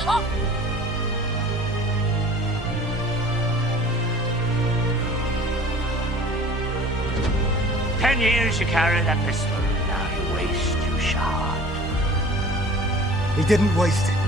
10 years you carry that pistol. Now you waste your shot. He didn't waste it.